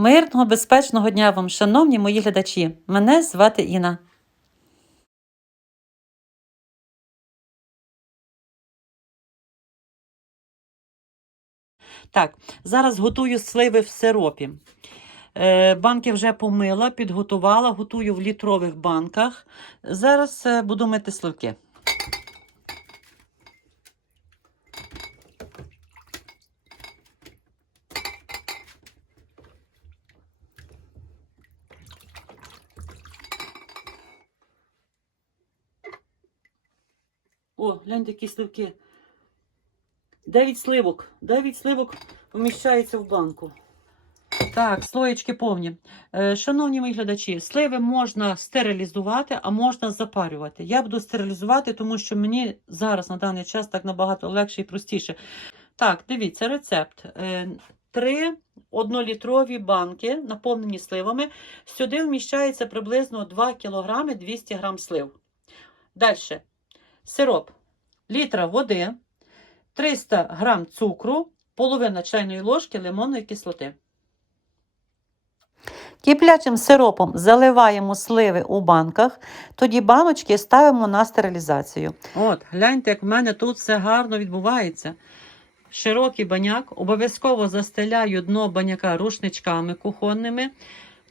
Мирного, безпечного дня вам, шановні мої глядачі. Мене звати Інна. Так, зараз готую сливи в сиропі. Е, Банки вже помила, підготувала, готую в літрових банках. Зараз е, буду мити сливки. О, гляньте, які сливки. Дев'ять сливок. Дев'ять сливок вміщається в банку. Так, слоєчки повні. Е, Шановні мої глядачі, сливи можна стерилізувати, а можна запарювати. Я буду стерилізувати, тому що мені зараз на даний час так набагато легше і простіше. Так, дивіться, рецепт. Е, Три однолітрові банки, наповнені сливами. Сюди вміщається приблизно 2 кг 200 г слив. Далі. Сироп. Літра води, 300 г цукру, половина чайної ложки лимонної кислоти. Киплячим сиропом заливаємо сливи у банках, тоді баночки ставимо на стерилізацію. От, гляньте, як в мене тут все гарно відбувається. Широкий баняк, обов'язково застеляю дно баняка рушничками кухонними,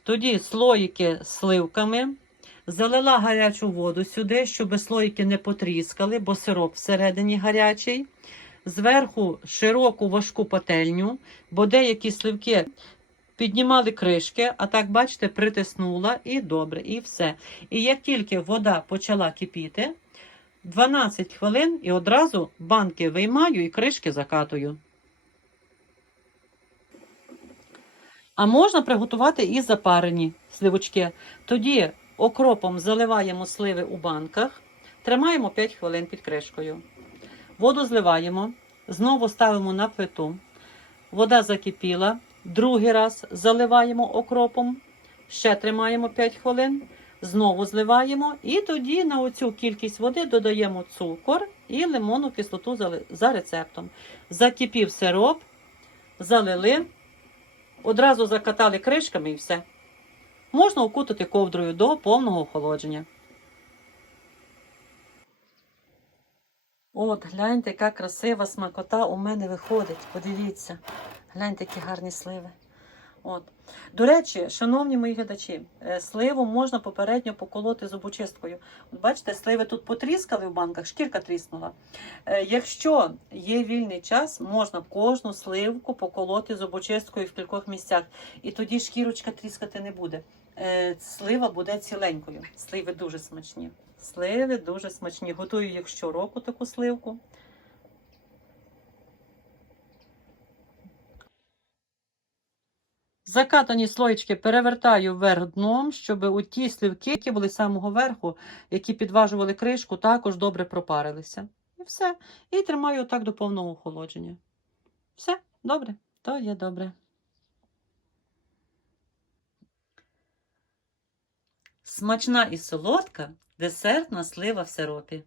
тоді слоїки сливками. Залила гарячу воду сюди, щоб слоїки не потріскали, бо сироп всередині гарячий. Зверху широку важку пательню, бо деякі сливки піднімали кришки, а так, бачите, притиснула і добре, і все. І як тільки вода почала кипіти, 12 хвилин і одразу банки виймаю і кришки закатую. А можна приготувати і запарені сливочки. Тоді окропом заливаємо сливи у банках, тримаємо 5 хвилин під кришкою. Воду зливаємо, знову ставимо на плиту. Вода закипіла, другий раз заливаємо окропом, ще тримаємо 5 хвилин, знову зливаємо і тоді на оцю кількість води додаємо цукор і лимонну кислоту за- рецептом. Закипів сироп, залили, одразу закатали кришками і все. Можна окутати ковдрою до повного охолодження. От, гляньте, яка красива смакота у мене виходить. Подивіться. Гляньте, які гарні сливи. От. До речі, шановні мої глядачі, е, сливу можна попередньо поколоти зубочисткою. От бачите, сливи тут потріскали в банках, шкірка тріснула. Е, Якщо є вільний час, можна кожну сливку поколоти зубочисткою в кількох місцях. І тоді шкірочка тріскати не буде. Е, Слива буде ціленькою. Сливи дуже смачні. Сливи дуже смачні. Готую їх щороку таку сливку. Закатані слоєчки перевертаю вверх дном, щоб у ті слівки, які були з самого верху, які підважували кришку, також добре пропарилися. І все. І тримаю так до повного охолодження. Все, добре, то є добре. Смачна і солодка десертна слива в сиропі.